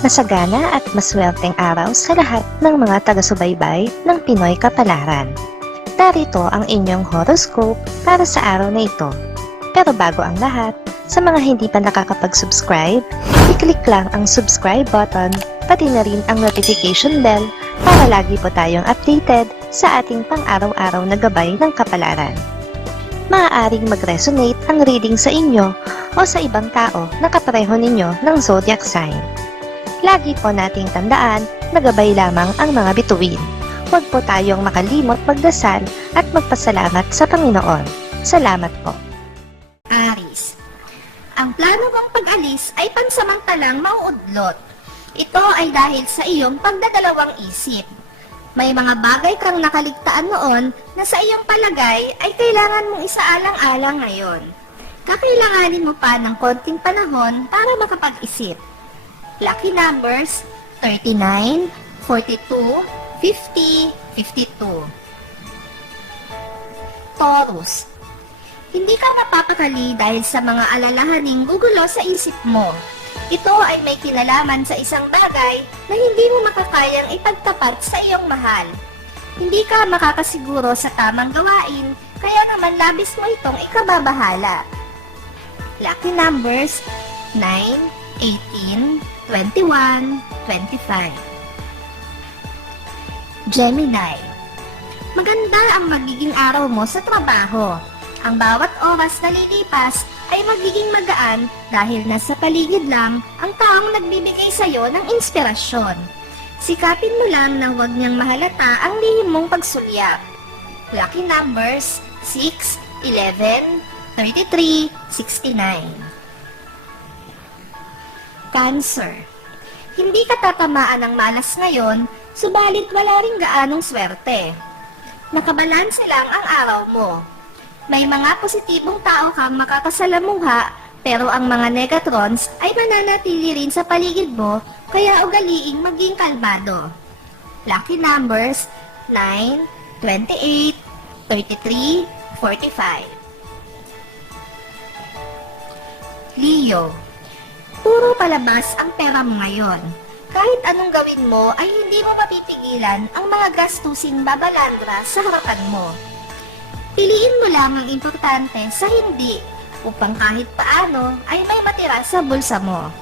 Masagana at maswerteng araw sa lahat ng mga taga-subaybay ng Pinoy Kapalaran. Narito ang inyong horoscope para sa araw na ito. Pero bago ang lahat, sa mga hindi pa nakakapag-subscribe, i-click lang ang subscribe button, pati na rin ang notification bell para lagi po tayong updated sa ating pang-araw-araw na gabay ng kapalaran. Maaaring mag-resonate ang reading sa inyo o sa ibang tao na kapareho ninyo ng zodiac sign. Lagi po nating tandaan na gabay lamang ang mga bituin. Huwag po tayong makalimot magdasal at magpasalamat sa Panginoon. Salamat po. Aries, ang plano mong pag-alis ay pansamantalang mauudlot. Ito ay dahil sa iyong pagdadalawang isip. May mga bagay kang nakaligtaan noon na sa iyong palagay ay kailangan mong isaalang-alang ngayon. Kakailanganin mo pa ng konting panahon para makapag-isip. Lucky numbers 39, 42, 50, 52. Taurus, hindi ka mapapakali dahil sa mga alalahaning gugulo sa isip mo. Ito ay may kinalaman sa isang bagay na hindi mo makakayang ipagtapat sa iyong mahal. Hindi ka makakasiguro sa tamang gawain, kaya naman labis mo itong ikababahala. Lucky numbers 9, 18, 21, 25. Gemini, maganda ang magiging araw mo sa trabaho. Ang bawat oras na lilipas ay magiging magaan dahil nasa paligid lang ang taong nagbibigay sa iyo ng inspirasyon. Sikapin mo lang na huwag niyang mahalata ang lihim mong pagsulyap. Lucky numbers 6, 11, 33, 69. Cancer, hindi ka tatamaan ng malas ngayon, subalit wala ring gaanong swerte. Nakabalanse lang ang araw mo. May mga positibong tao kang makakasalamuha, pero ang mga negatrons ay mananatili rin sa paligid mo, kaya ugaliing maging kalmado. Lucky numbers 9, 28, 33, 45. Leo, puro palabas ang pera mo ngayon. Kahit anong gawin mo ay hindi mo mapipigilan ang mga gastusin babalandra sa harapan mo. Piliin mo lang ang importante sa hindi upang kahit paano ay may matira sa bulsa mo.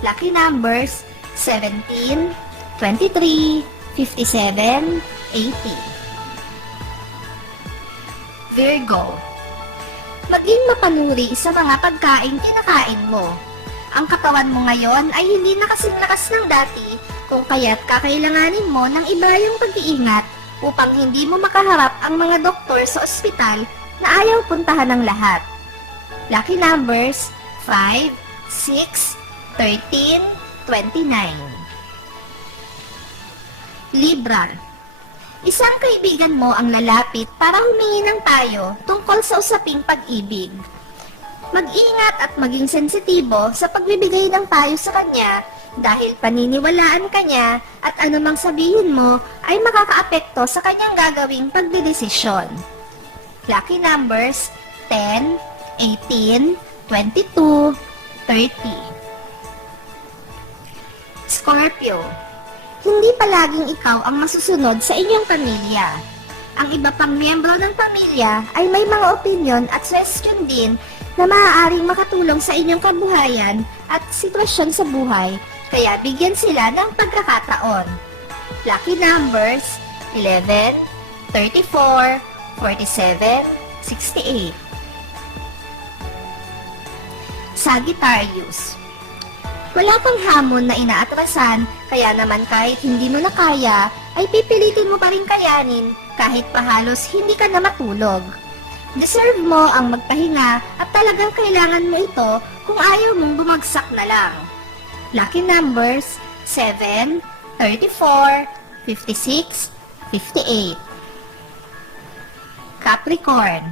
Lucky numbers 17, 23, 57, 80. Virgo, maging mapanuri sa mga pagkain kinakain mo. Ang katawan mo ngayon ay hindi na kasing lakas ng dati, kung kaya't kakailanganin mo ng iba yung pag-iingat upang hindi mo makaharap ang mga doktor sa ospital na ayaw puntahan ng lahat. Lucky numbers 5, 6, 13, 29. Libra, isang kaibigan mo ang lalapit para humingi ng payo tungkol sa usaping pag-ibig. Mag-ingat at maging sensitibo sa pagbibigay ng payo sa kanya dahil paniniwalaan ka niya at anumang sabihin mo ay makakaapekto sa kanyang gagawing pagdedesisyon. Lucky numbers 10, 18, 22, 30. Scorpio, hindi palaging ikaw ang masusunod sa inyong pamilya. Ang iba pang miyembro ng pamilya ay may mga opinyon at suggestion din na maaaring makatulong sa inyong kabuhayan at sitwasyon sa buhay, kaya bigyan sila ng pagkakataon. Lucky numbers 11, 34, 47, 68. Sagittarius, wala kang hamon na inaatrasan, kaya naman kahit hindi mo na kaya, ay pipilitin mo pa rin kayanin kahit pa halos hindi ka na matulog. Deserve mo ang magpahinga at talagang kailangan mo ito kung ayaw mong bumagsak na lang. Lucky numbers 7, 34, 56, 58. Capricorn,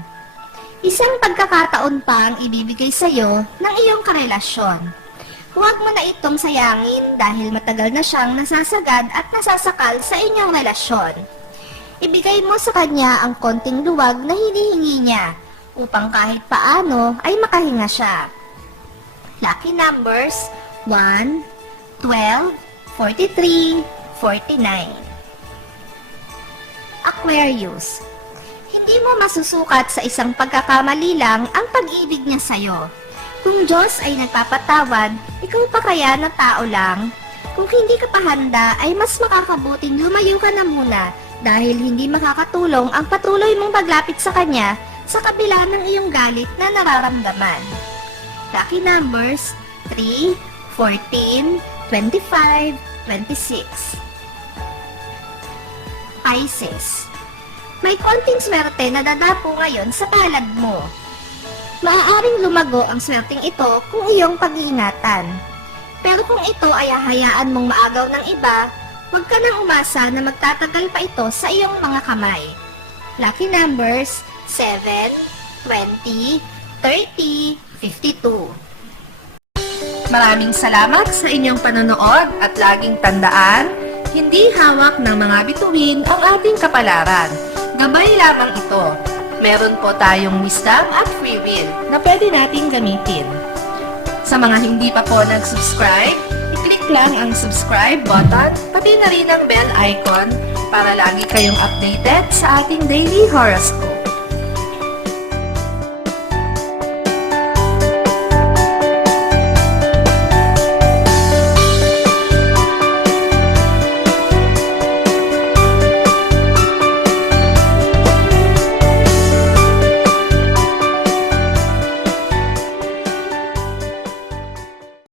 isang pagkakataon pa ang ibibigay sa iyo ng iyong karelasyon. Huwag mo na itong sayangin dahil matagal na siyang nasasagad at nasasakal sa inyong relasyon. Ibigay mo sa kanya ang konting luwag na hinihingi niya upang kahit paano ay makahinga siya. Lucky numbers 1, 12, 43, 49. Aquarius. Hindi mo masusukat sa isang pagkakamali lang ang pag-ibig niya sa'yo. Kung Diyos ay nagpapatawad, ikaw pa kaya na tao lang? Kung hindi ka pa handa, ay mas makakabuting lumayo ka na muna dahil hindi makakatulong ang patuloy mong paglapit sa Kanya sa kabila ng iyong galit na nararamdaman. Lucky numbers 3, 14, 25, 26. Pisces. May konting swerte na dadapo ngayon sa palad mo. Maaaring lumago ang swerteng ito kung iyong pag-iingatan. Pero kung ito ay hahayaan mong maagaw ng iba, huwag ka nang umasa na magtatagal pa ito sa iyong mga kamay. Lucky numbers 7, 20, 30, 52. Maraming salamat sa inyong panonood at laging tandaan, hindi hawak ng mga bituin ang ating kapalaran. Gabay lamang ito. Meron po tayong wisdom at free will na pwede nating gamitin. Sa mga hindi pa po nag-subscribe, i-click lang ang subscribe button, pati na rin ang bell icon para lagi kayong updated sa ating daily horoscope.